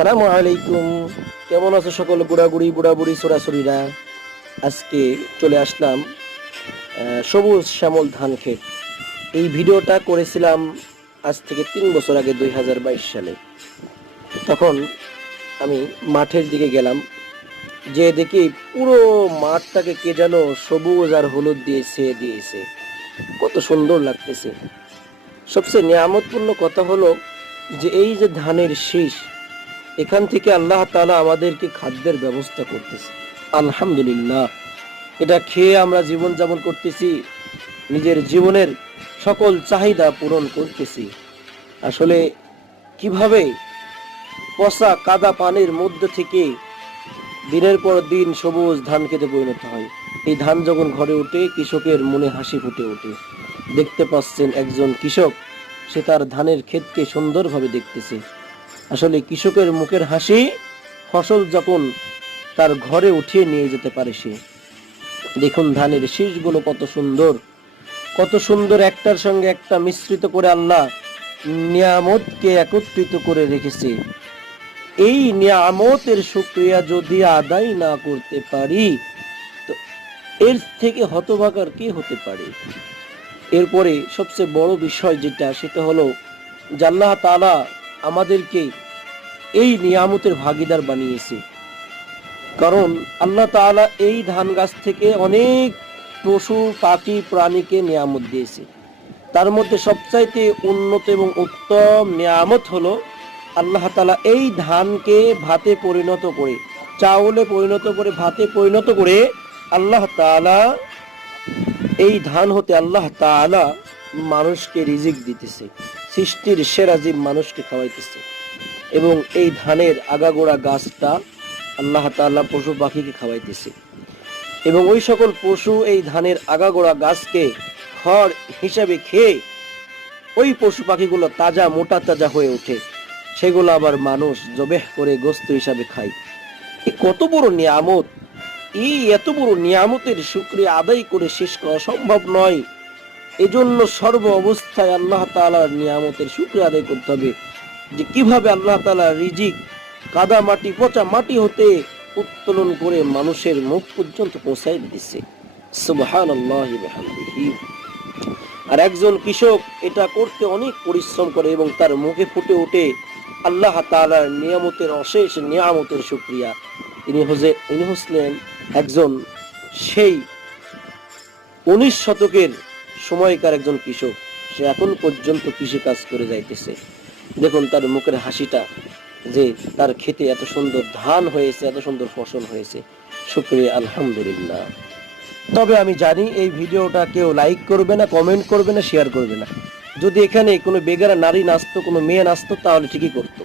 আসসালামু আলাইকুম। কেমন আছো সকল গুড়াগুড়ি বুড়াবুড়ি ছোড়াছুড়িরা? আজকে চলে আসলাম সবুজ শ্যামল ধান ক্ষেত। এই ভিডিওটা করেছিলাম আজ থেকে 3 বছর আগে, 2022 সালে। তখন আমি মাঠের দিকে গেলাম, যে দেখি পুরো মাঠটাকে কে যেন সবুজ আর হলুদ দিয়ে ছেয়ে দিয়েছে। কত সুন্দর লাগতেছে। সবচেয়ে নিয়ামতপূর্ণ কথা হলো যে এই যে ধানের শীষ, এখান থেকে আল্লাহ তাআলা আমাদেরকে খাদ্যের ব্যবস্থা করতেছে। আলহামদুলিল্লাহ, এটা খেয়ে আমরা জীবন যাপন করতেছি, নিজের জীবনের সকল চাহিদা পূরণ করতেছি। আসলে কিভাবে পচা কাদা পানির মধ্যে থেকে দিনের পর দিন সবুজ ধান খেতে পরিণত হয়। এই ধান যখন ঘরে ওঠে, কৃষকের মনে হাসি ফুটে ওঠে। দেখতে পাচ্ছেন একজন কৃষক, সে তার ধানের ক্ষেতকে সুন্দরভাবে দেখতেছে। আসলে কৃষকের মুখের হাসি ফসল যখন তার ঘরে উঠিয়ে নিয়ে যেতে পারে সে। দেখুন ধানের শীষগুলো কত সুন্দর, কত সুন্দর, একটার সঙ্গে একটা মিশ্রিত করে আল্লাহ নিয়ামতকে একত্রিত করে রেখেছে। এই নিয়ামতের শুকরিয়া যদি আদায় না করতে পারি, তো এর থেকে হতভাগার কি হতে পারে? এরপরে সবচেয়ে বড় বিষয় যেটা, সেটা হলো যে আল্লাহ তাআলা আমাদেরকে এই নিয়ামতের ভাগীদার বানিয়েছে। কারণ আল্লাহ তাআলা এই ধান গাছ থেকে অনেক পশু পাখি প্রাণীকে নিয়ামত দিয়েছে। তার মধ্যে সবচাইতে উন্নত এবং উত্তম নিয়ামত হলো আল্লাহ তাআলা এই ধানকে ভাতে পরিণত করে, চাউলে পরিণত করে, ভাতে পরিণত করে আল্লাহ তাআলা এই ধান হতে আল্লাহ তাআলা মানুষকে রিজিক দিতেছে। সৃষ্টির সেরা জীব মানুষকে খাওয়াইতেছে। এবং এই ধানের আগাগোড়া গাছটা আল্লাহ তাআলা পশু পাখিকে খাওয়াইতেছে। এবং ওই সকল পশু এই ধানের আগাগোড়া গাছকে খড় হিসাবে খেয়ে ওই পশু পাখিগুলো তাজা, মোটা তাজা হয়ে ওঠে। সেগুলো আবার মানুষ জবেহ করে গোশত হিসাবে খায়। এ কত বড় নিয়ামত! এই এত বড় নিয়ামতের শুকরিয়া আদায় করে শেষ করা সম্ভব নয়। এজন্য সর্ব অবস্থায় আল্লাহ তাআলার নিয়ামতের শুকরিয়া আদায় করতে হবে। যে কিভাবে আল্লাহ তাআলা রিজিক কাদা মাটি, পচা মাটি হতে উত্তোলন করে মানুষের মুখ পর্যন্ত পৌঁছাই দিচ্ছে। সুবহানাল্লাহি ওয়া বিহামদিহি। আর একজন কৃষক এটা করতে অনেক পরিশ্রম করে এবং তার মুখে ফুটে ওঠে আল্লাহ তাআলার নিয়ামতের অশেষ নিয়ামতের শুকরিয়া। ইনি হলেন একজন সেই 19 শতকের সময়কার একজন কৃষক। সে এখন পর্যন্ত কৃষি কাজ করে যাইতেছে। দেখুন তার মুখের হাসিটা, যে তার খেতে এত সুন্দর ধান হয়েছে, এত সুন্দর ফসল হয়েছে। শুকরিয়া, আলহামদুলিল্লাহ। তবে আমি জানি এই ভিডিওটা কেউ লাইক করবে না, কমেন্ট করবে না, শেয়ার করবে না। যদি এখানে কোনো বেগারা নারী নাচতো, কোনো মেয়ে নাচতো, তাহলে ঠিকই করতো।